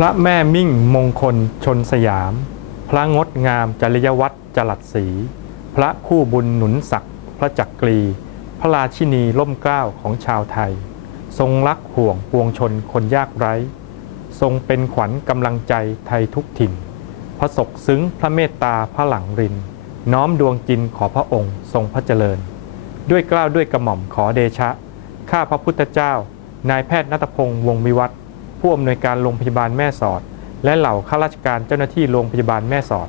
พระแม่มิ่งมงคลชนสยาม พระงดงามจริยวัตรจรัสศรีพระคู่บุญหนุนศักดิ์พระจักรี พระราชินีล่มเกล้าของชาวไทย ทรงรักห่วงปวงชนคนยากไร้ ทรงเป็นขวัญกำลังใจไทยทุกถิ่น พระศกซึ้งพระเมตตาพระหลังริน น้อมดวงจินขอพระองค์ทรงพระเจริญ ด้วยเกล้าวด้วยกระหม่อมขอเดชะ ข้าพระพุทธเจ้า นายแพทย์นัตพงษ์วงศ์วิวัฒน์ ผู้อำนวยการโรงพยาบาลแม่สอด และเหล่าข้าราชการเจ้าหน้าที่โรงพยาบาลแม่สอด